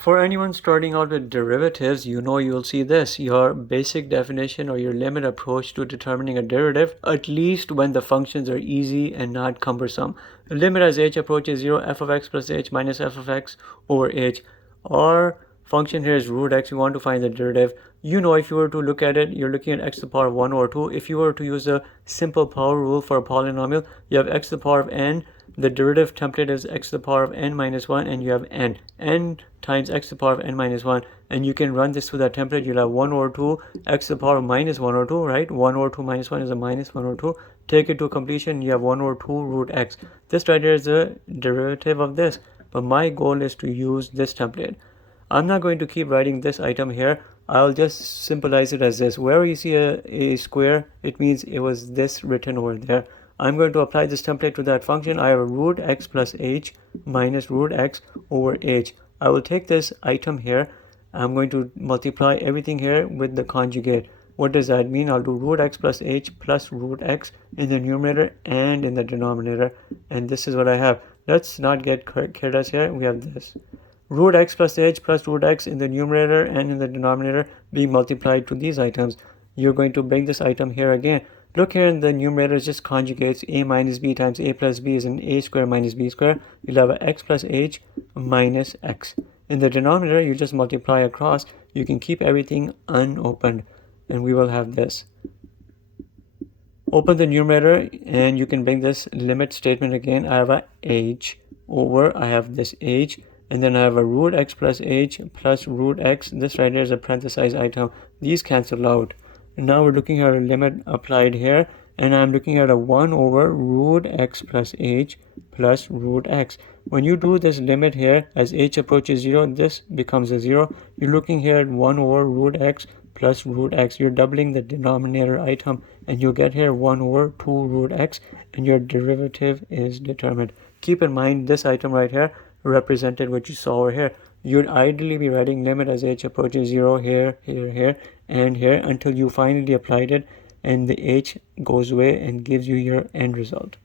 For anyone starting out with derivatives, you'll see this, your basic definition or your limit approach to determining a derivative, at least when the functions are easy and not cumbersome. The limit as h approaches 0, f of x plus h minus f of x over h. Our function here is root x. We want to find the derivative. If you were to look at it, you're looking at x to the power of 1 or 2. If you were to use a simple power rule for a polynomial, you have x to the power of n. The derivative template is x to the power of n minus 1, and you have n times x to the power of n minus 1, and you can run this through that template. You'll have 1 over 2 x to the power of minus 1 over 2, right? 1 over 2 minus 1 is a minus 1 over 2. Take it to completion, you have 1 over 2 root x. This right here is the derivative of this, but my goal is to use this template. I'm not going to keep writing this item here. I'll just symbolize it as this. Wherever you see a square, it means it was this written over there. I'm going to apply this template to that function. I have a root x plus h minus root x over h. I will take this item here. I'm going to multiply everything here with the conjugate. What does that mean? I'll do root x plus h plus root x in the numerator and in the denominator. And this is what I have. Let's not get careless here. We have this. Root x plus h plus root x in the numerator and in the denominator being multiplied to these items. You're going to bring this item here again. Look here in the numerator, it just conjugates a minus b times a plus b is an a square minus b square. You'll have x plus h minus x. In the denominator, you just multiply across. You can keep everything unopened, and we will have this. Open the numerator, and you can bring this limit statement again. I have a h over, I have this h, and then I have a root x plus h plus root x. This right here is a parenthesized item. These cancel out. Now we're looking at a limit applied here, and I'm looking at a 1 over root x plus h plus root x. When you do this limit here, as h approaches 0, this becomes a 0. You're looking here at 1 over root x plus root x. You're doubling the denominator item, and you'll get here 1 over 2 root x, and your derivative is determined. Keep in mind this item right here represented what you saw over here. You'd ideally be writing limit as h approaches 0 here, here, here, and here until you finally applied it and the h goes away and gives you your end result.